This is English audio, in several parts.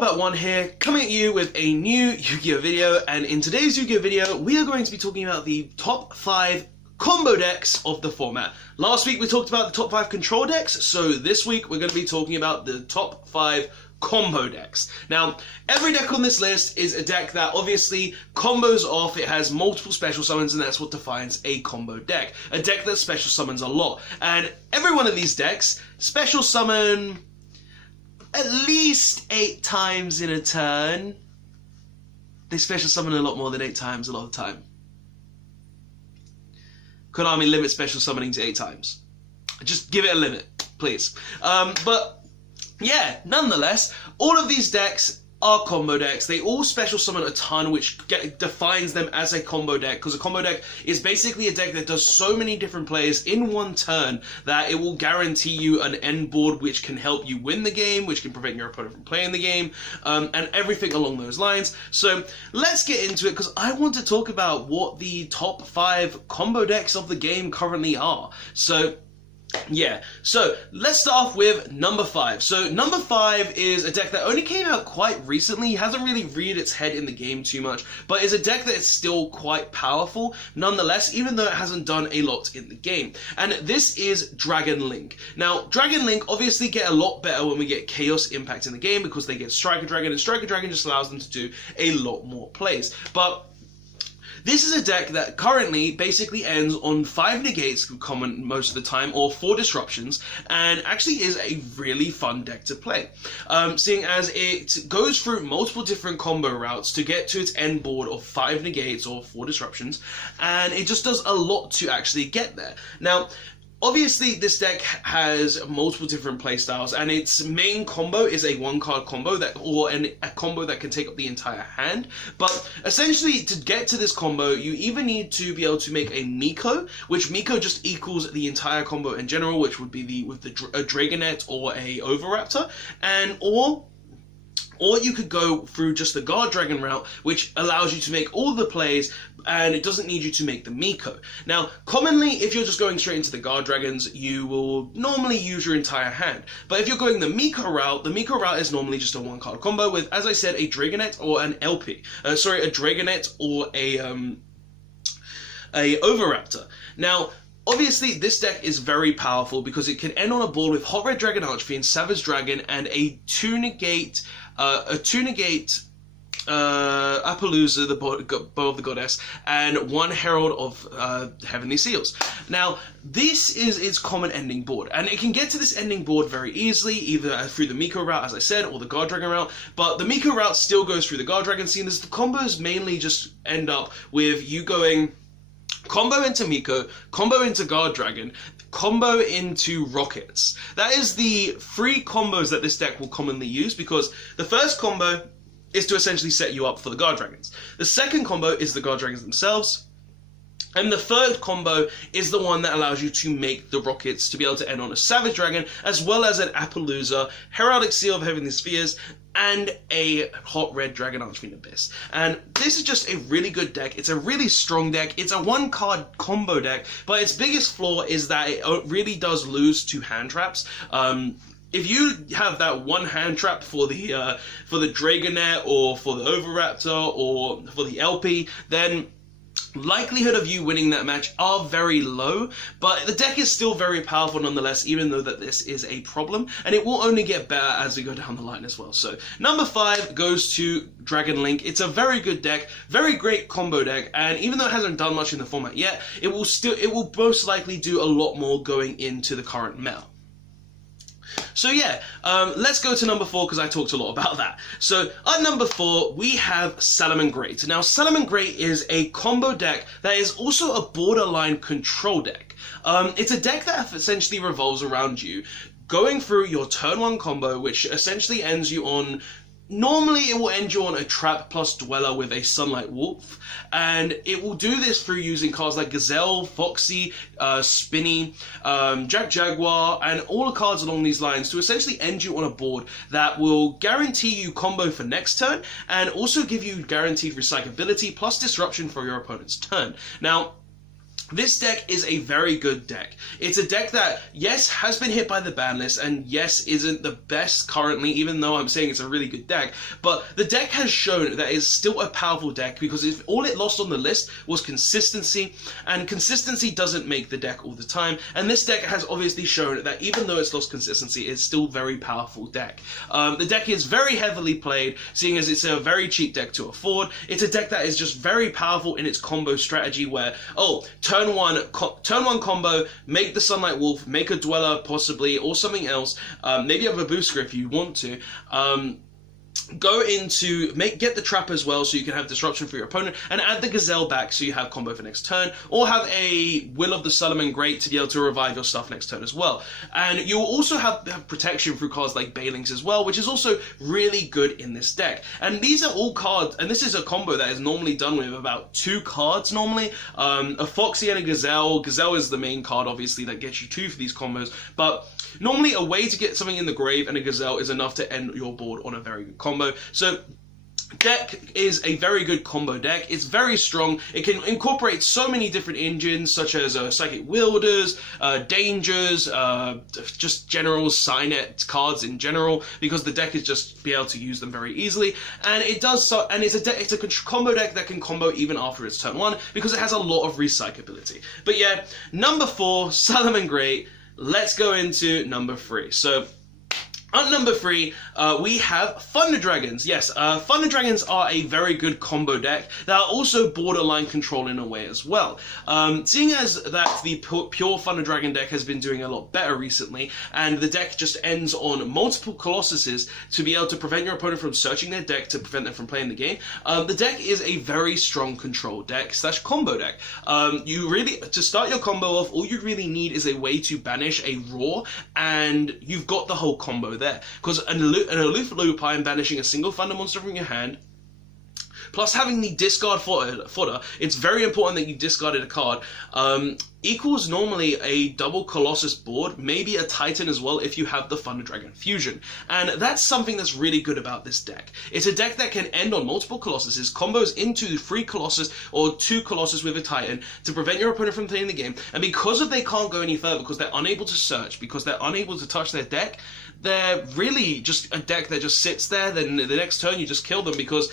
Robot1 here, coming at you with a new Yu-Gi-Oh video, and in today's Yu-Gi-Oh video, we are going to be talking about the top 5 combo decks of the format. Last week we talked about the top 5 control decks, so this week we're going to be talking about the top 5 combo decks. Now, every deck on this list is a deck that obviously combos off, it has multiple special summons, and that's what defines a combo deck. A deck that special summons a lot. And every one of these decks special summon at least 8 times in a turn. They special summon a lot more than 8 times a lot of the time. Konami limit special summoning to 8 times. Just give it a limit, please. But yeah, nonetheless, all of these decks are combo decks. They all special summon a ton, which defines them as a combo deck, because a combo deck is basically a deck that does so many different plays in one turn that it will guarantee you an end board which can help you win the game, which can prevent your opponent from playing the game, and everything along those lines. So let's get into it, because I want to talk about what the top 5 combo decks of the game currently are. So yeah, so let's start off with number 5. So number 5 is a deck that only came out quite recently, hasn't really reared its head in the game too much, but is a deck that is still quite powerful nonetheless, even though it hasn't done a lot in the game. And this is Dragon Link. Now, Dragon Link obviously get a lot better when we get Chaos Impact in the game, because they get Striker Dragon, and Striker Dragon just allows them to do a lot more plays. But this is a deck that currently basically ends on 5 negates common most of the time, or 4 disruptions, and actually is a really fun deck to play. Seeing as it goes through multiple different combo routes to get to its end board of 5 negates or 4 disruptions, and it just does a lot to actually get there. Now, obviously, this deck has multiple different playstyles, and its main combo is a 1-card combo a combo that can take up the entire hand. But essentially, to get to this combo, you either need to be able to make a Miko, which Miko just equals the entire combo in general, which would be a Dragonette or a Overraptor, or you could go through just the Guard Dragon route, which allows you to make all the plays, and it doesn't need you to make the Miko. Now, commonly, if you're just going straight into the Guard Dragons, you will normally use your entire hand. But if you're going the Miko route is normally just a 1-card combo with, as I said, a Dragonette or an LP. A Dragonette or a Overraptor. Now, obviously, this deck is very powerful because it can end on a board with Hot Red Dragon Archfiend, Savage Dragon, and a 2-negate Appaloosa, the Bow of the Goddess, and 1 Herald of Heavenly Seals. Now, this is its common ending board, and it can get to this ending board very easily, either through the Miko route, as I said, or the Guard Dragon route, but the Miko route still goes through the Guard Dragon scene, as the combos mainly just end up with you going combo into Miko, combo into Guard Dragon, combo into Rockets. That is the 3 combos that this deck will commonly use, because the first combo is to essentially set you up for the Guard Dragons. The second combo is the Guard Dragons themselves. And the third combo is the one that allows you to make the Rockets to be able to end on a Savage Dragon, as well as an Appaloosa, Heraldic Seal of Heavenly Spheres, and a Hot Red Dragon Archfiend Abyss. And this is just a really good deck. It's a really strong deck. It's a 1-card combo deck, but its biggest flaw is that it really does lose to hand traps. If you have that 1 hand trap for the Dragonette, or for the Overraptor, or for the LP, then likelihood of you winning that match are very low, but the deck is still very powerful nonetheless, even though that this is a problem, and it will only get better as we go down the line as well. So number 5 goes to Dragon Link. It's a very good deck, very great combo deck, and even though it hasn't done much in the format yet, it will most likely do a lot more going into the current meta. So yeah, let's go to number 4, because I talked a lot about that. So at number 4, we have Salomon Gray. Now, Salomon Gray is a combo deck that is also a borderline control deck. It's a deck that essentially revolves around you going through your turn 1 combo, which essentially ends you on... Normally, it will end you on a Trap plus Dweller with a Sunlight Wolf, and it will do this through using cards like Gazelle, Foxy, Spinny, Jack Jaguar, and all the cards along these lines to essentially end you on a board that will guarantee you combo for next turn, and also give you guaranteed recyclability plus disruption for your opponent's turn. Now, This deck is a very good deck. It's a deck that, yes, has been hit by the ban list, and yes, isn't the best currently, even though I'm saying it's a really good deck. But the deck has shown that it's still a powerful deck, because if all it lost on the list was consistency, and consistency doesn't make the deck all the time, and this deck has obviously shown that even though it's lost consistency, it's still a very powerful deck. The deck is very heavily played, seeing as it's a very cheap deck to afford. It's a deck that is just very powerful in its combo strategy, where, turn one combo, make the Sunlight Wolf, make a Dweller possibly, or something else, maybe have a Booster if you want to, go into, get the Trap as well so you can have disruption for your opponent, and add the Gazelle back so you have combo for next turn, or have a Will of the Salomon Gray to be able to revive your stuff next turn as well. And you'll also have protection through cards like Bailings as well, which is also really good in this deck. And these are all cards, and this is a combo that is normally done with about 2 cards normally, a Foxy and a Gazelle. Gazelle is the main card obviously that gets you 2 for these combos, but normally a way to get something in the grave and a Gazelle is enough to end your board on a very good combo. So deck is a very good combo deck. It's very strong. It can incorporate so many different engines, such as Psychic Wielders, Dangers, just general Signet cards in general, because the deck is just be able to use them very easily. And it does so, and it's a combo deck that can combo even after its turn 1, because it has a lot of recyclability. But yeah, number 4, Salomon Gray. Let's go into number 3. So at number 3, we have Thunder Dragons. Yes, Thunder Dragons are a very good combo deck that are also borderline control in a way as well. Seeing as that the pure Thunder Dragon deck has been doing a lot better recently, and the deck just ends on multiple Colossuses to be able to prevent your opponent from searching their deck to prevent them from playing the game, the deck is a very strong control deck / combo deck. To start your combo off, all you really need is a way to banish a Roar, and you've got the whole combo there. Because an aloof Lupine banishing a single Thunder monster from your hand, plus having the discard fodder, it's very important that you discarded a card, equals normally a double Colossus board, maybe a Titan as well if you have the Thunder Dragon Fusion. And that's something that's really good about this deck. It's a deck that can end on multiple Colossuses, combos into 3 Colossus or 2 Colossus with a Titan to prevent your opponent from playing the game. And because they can't go any further, because they're unable to search, because they're unable to touch their deck, they're really just a deck that just sits there. Then the next turn you just kill them because,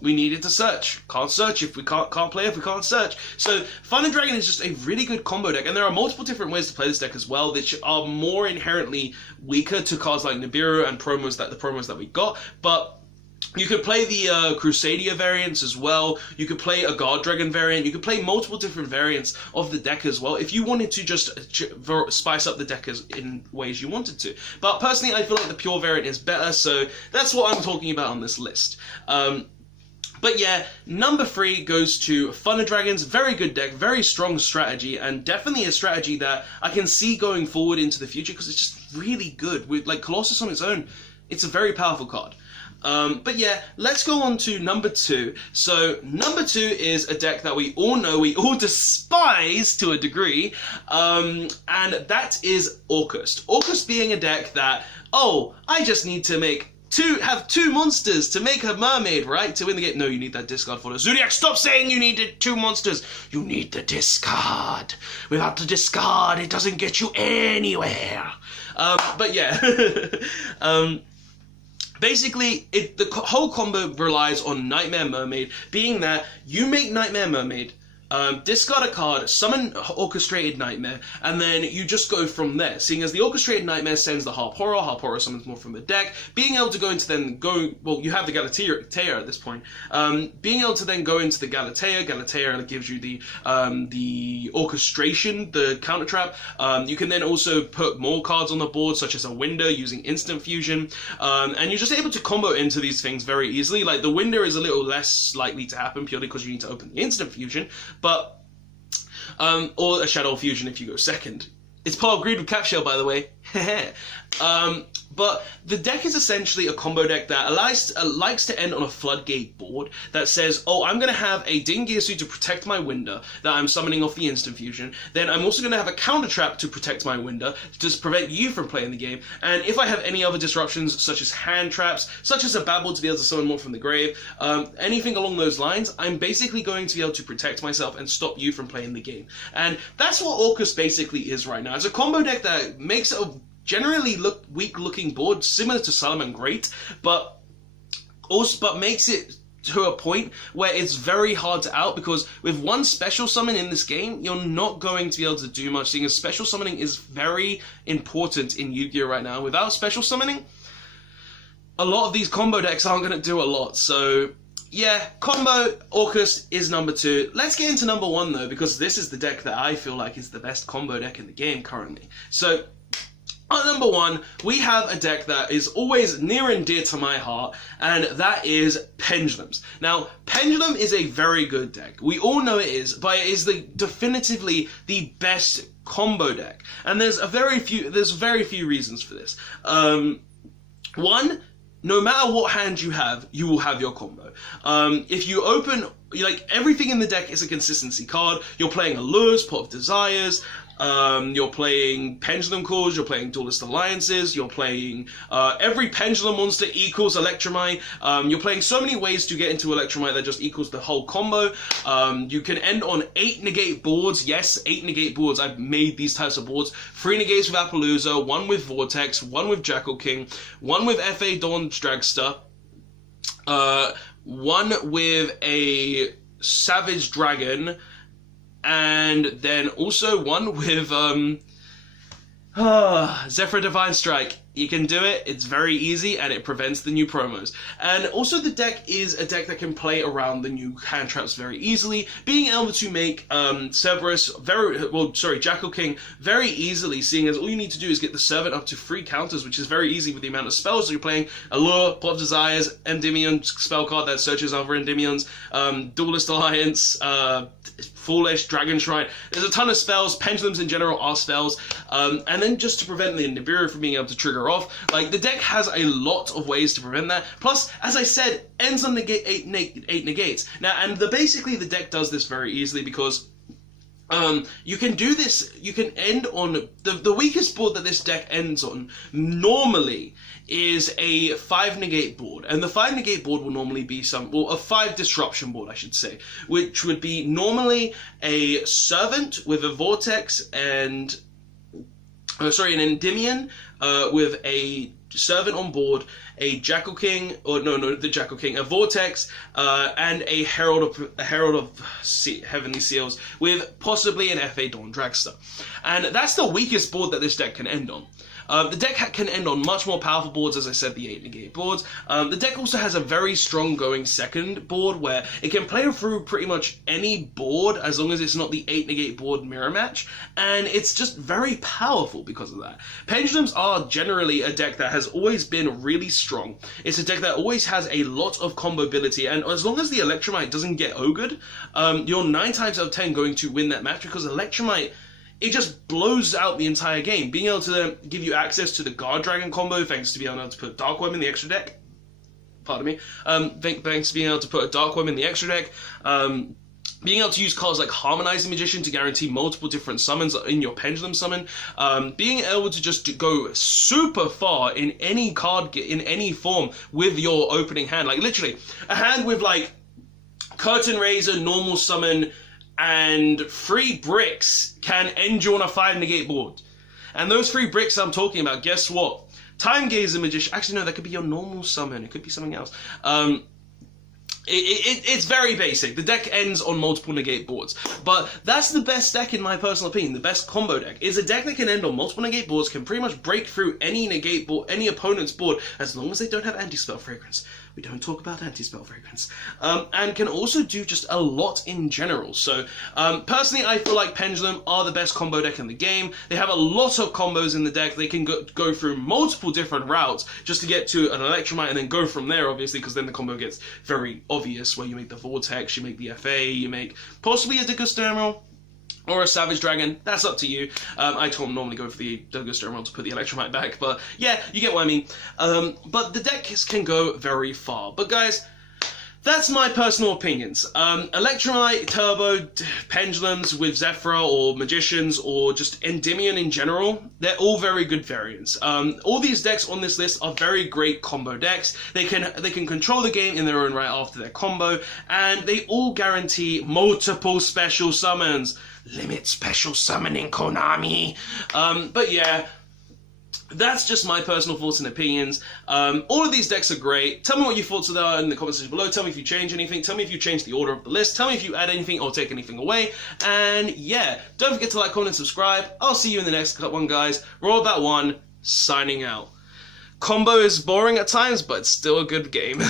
we needed to search. Can't search if we can't play if we can't search. So Thunder Dragon is just a really good combo deck, and there are multiple different ways to play this deck as well, which are more inherently weaker to cards like Nibiru and the promos that we got, but you could play the Crusadia variants as well. You could play a Guard Dragon variant. You could play multiple different variants of the deck as well if you wanted to just spice up the deck in ways you wanted to. But personally, I feel like the pure variant is better, so that's what I'm talking about on this list. But yeah, number 3 goes to Thunder Dragons. Very good deck, very strong strategy, and definitely a strategy that I can see going forward into the future because it's just really good. With like Colossus on its own, it's a very powerful card. But yeah, let's go on to number 2. So number 2 is a deck that we all know, we all despise to a degree, and that is Orcust. Orcust being a deck that, I just need to have 2 monsters to make a mermaid, right? To win the game. No, you need that discard for the Zodiac. Stop saying you needed 2 monsters. You need the discard. Without the discard, it doesn't get you anywhere. But yeah. Basically, the whole combo relies on Nightmare Mermaid, being that you make Nightmare Mermaid, discard a card, summon Orchestrated Nightmare, and then you just go from there. Seeing as the Orchestrated Nightmare sends the Harp Horror summons more from the deck, being able to go into you have the Galatea at this point, being able to then go into the Galatea gives you the orchestration, the counter trap. You can then also put more cards on the board, such as a Winder using Instant Fusion, and you're just able to combo into these things very easily. Like the Winder is a little less likely to happen purely because you need to open the Instant Fusion, but or a Shadow Fusion if you go second. It's Paul Greed with Cap Shell, by the way. But the deck is essentially a combo deck that likes to end on a floodgate board that says, oh, I'm going to have a Dingirsu to protect my Winder that I'm summoning off the instant fusion. Then I'm also going to have a counter trap to protect my Winder to prevent you from playing the game. And if I have any other disruptions, such as hand traps, such as a Babble to be able to summon more from the grave, anything along those lines, I'm basically going to be able to protect myself and stop you from playing the game. And that's what Orcus basically is right now. It's a combo deck that makes a generally weak-looking board, similar to Salomon Gray, but makes it to a point where it's very hard to out, because with one special summon in this game, you're not going to be able to do much, seeing as special summoning is very important in Yu-Gi-Oh! Right now. Without special summoning, a lot of these combo decks aren't going to do a lot, so yeah, combo Orcus is number 2. Let's get into number 1 though, because this is the deck that I feel like is the best combo deck in the game currently. So at number 1, we have a deck that is always near and dear to my heart, and that is Pendulums. Now, Pendulum is a very good deck. We all know it is, but it is definitively the best combo deck. And there's very few reasons for this. One, no matter what hand you will have your combo. If you open, like, everything in the deck is a consistency card. You're playing Allures, Pot of Desires, you're playing Pendulum Cores, you're playing Duelist Alliances, you're playing every Pendulum monster equals Electromite. You're playing so many ways to get into Electromite that just equals the whole combo. You can end on 8 negate boards. Yes, 8 negate boards. I've made these types of boards. 3 negates with Appaloosa, 1 with Vortex, 1 with Jackal King, 1 with FA Dawn Dragster, 1 with a Savage Dragon, and then also 1 with Zephyr Divine Strike. You can do it, it's very easy, and it prevents the new promos. And also the deck is a deck that can play around the new hand traps very easily, being able to make Cerberus Jackal King very easily, seeing as all you need to do is get the Servant up to 3 counters, which is very easy with the amount of spells. So you're playing Allure, Pot of Desires, Endymion spell card that searches other Endymions, Duelist Alliance, Foolish, Dragon Shrine. There's a ton of spells. Pendulums in general are spells. And then just to prevent the Nibiru from being able to trigger off, like, the deck has a lot of ways to prevent that. Plus, as I said, ends on 8 negates. Now, and basically the deck does this very easily because you can do this, you can end on, the weakest board that this deck ends on normally is a 5 negate board, and the 5 negate board will normally be a 5 disruption board, I should say, which would be normally a Servant with a Vortex and an Endymion with a Servant on board, a Jackal King, a Vortex, and a Herald of Heavenly Seals with possibly an FA Dawn Dragster. And that's the weakest board that this deck can end on. The deck can end on much more powerful boards, as I said, the 8 negate boards. The deck also has a very strong going second board where it can play through pretty much any board as long as it's not the 8 negate board mirror match, and it's just very powerful because of that. Pendulums are generally a deck that has always been really strong. It's a deck that always has a lot of combo ability, and as long as the Electromite doesn't get ogred, you're 9 times out of 10 going to win that match, because Electromite, it just blows out the entire game. Being able to give you access to the Guard Dragon combo, thanks to being able to put Dark Web in the extra deck. Pardon me. Thanks to being able to put a Dark Web in the extra deck. Being able to use cards like Harmonizing Magician to guarantee multiple different summons in your Pendulum summon. Being able to just go super far in any card, in any form with your opening hand. Like, literally, a hand with, like, Curtain Raiser, normal summon, and 3 bricks can end you on a 5 negate board. And those 3 bricks I'm talking about, guess what? Time Gazer Magician. Actually, no, that could be your normal summon. It could be something else. It's very basic. The deck ends on multiple negate boards. But that's the best deck, in my personal opinion. The best combo deck is a deck that can end on multiple negate boards, can pretty much break through any negate board, any opponent's board, as long as they don't have anti-spell fragrance. We don't talk about anti-spell fragrance. And can also do just a lot in general. So, personally, I feel like Pendulum are the best combo deck in the game. They have a lot of combos in the deck. They can go through multiple different routes just to get to an Electromite and then go from there, obviously, because then the combo gets very obvious, where you make the Vortex, you make the FA, you make possibly a Digger's Thermal, or a Savage Dragon, that's up to you. I normally go for the Stone Roll to put the Electromite back, but yeah, you get what I mean. But the decks can go very far. But guys, that's my personal opinions. Electromite, Turbo, Pendulums with Zephyra, or Magicians, or just Endymion in general, they're all very good variants. All these decks on this list are very great combo decks. They can control the game in their own right after their combo, and they all guarantee multiple special summons. Limit special summoning, Konami. But yeah, that's just my personal thoughts and opinions. All of these decks are great. Tell me what your thoughts are in the comment section below. Tell me if you change anything. Tell me if you change the order of the list. Tell me if you add anything or take anything away. And yeah, don't forget to like, comment, and subscribe. I'll see you in the next one, guys. Roll That One, signing out. Combo is boring at times, but it's still a good game.